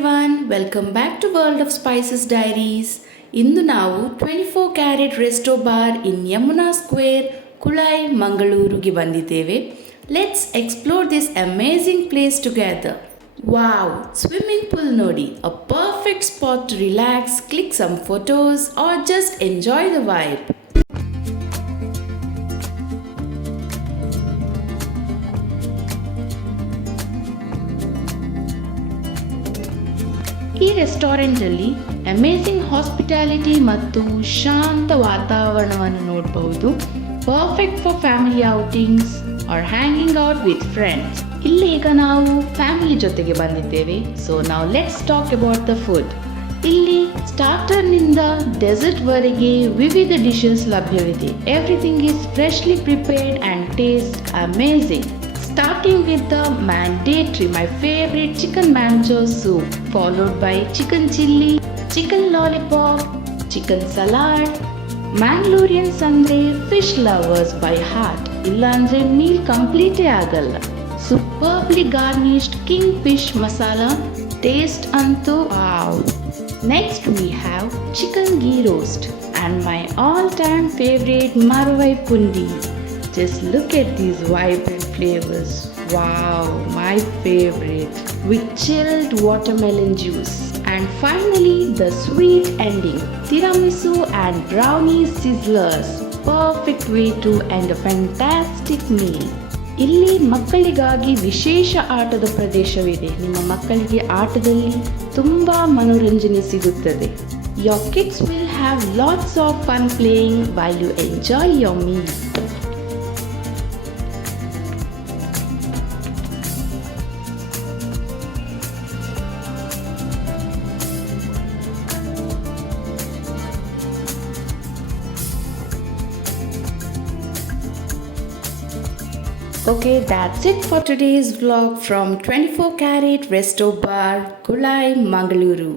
everyone welcome back to world of spices diaries ಇಂದು ನಾವು twenty four carat resto bar in Yamuna square Kulai ಮಂಗಳೂರಿಗೆ ಬಂದಿದ್ದೇವೆ let's explore this amazing place together wow swimming pool ನೋಡಿ a perfect spot to relax click some photos or just enjoy the vibe ಈ ರೆಸ್ಟೋರೆಂಟಲ್ಲಿ amazing hospitality ಮತ್ತು ಶಾಂತ ವಾತಾವರಣವನ್ನು ನೋಡಬಹುದು. Perfect for family outings or hanging out with friends. ಇಲ್ಲಿ ಈಗ ನಾವು ಫ್ಯಾಮಿಲಿ ಜೊತೆಗೆ ಬಂದಿದ್ದೇವೆ. ಸೊ ನಾವು let's talk about the food ಇಲ್ಲಿ ಸ್ಟಾರ್ಟರ್ನಿಂದ ಡೆಸರ್ಟ್ವರೆಗೆ ವಿವಿಧ ಡಿಶಸ್ ಲಭ್ಯವಿದೆ. Everything is freshly prepared and taste amazing starting with the mandatory my favorite chicken mancho soup followed by chicken chilli chicken lollipop chicken salad Mangaloreans ಅಂದರೆ fish lovers by heart ಇಲ್ಲಾಂದ್ರೆ meal ಕಂಪ್ಲೀಟೇ ಆಗಲ್ಲ superbly garnished king fish masala taste ಅಂತೂ ಆವ್ next we have chicken ghee roast and my all time favourite Maravai pundi Just look at these vibrant flavors. Wow, my favorite. With chilled watermelon juice. And finally, the sweet ending. Tiramisu and brownie sizzlers. Perfect way to end a fantastic meal. ಇಲ್ಲಿ ಮಕ್ಕಳಿಗಾಗಿ ವಿಶೇಷ ಆಟದ ಪ್ರದೇಶವಿದೆ ನಿಮ್ಮ ಮಕ್ಕಳಿಗೆ ಆಟದಲ್ಲಿ ತುಂಬಾ ಮನೋರಂಜನೆ ಸಿಗುತ್ತದೆ your kids will have lots of fun playing while you enjoy your meal Okay, that's it for today's vlog from 24 Carat Resto Bar, Kulai, Mangaluru.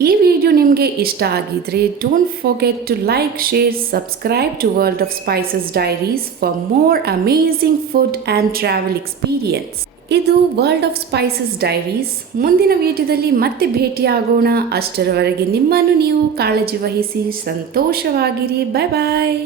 ಈ ವಿಡಿಯೋ ನಿಮಗೆ ಇಷ್ಟ ಆಗಿದ್ರೆ don't forget to like share subscribe to world of spices diaries for more amazing food and travel experience ಇದು world of spices diaries ಮುಂದಿನ ವಿಡಿಯೋದಲ್ಲಿ ಮತ್ತೆ ಭೇಟಿಯಾಗೋಣ. ಅಷ್ಟರವರೆಗೆ ನಿಮ್ಮನ್ನು ನೀವು ಕಾಳಜಿ ವಹಿಸಿ ಸಂತೋಷವಾಗಿರಿ. ಬಾಯ್ ಬಾಯ್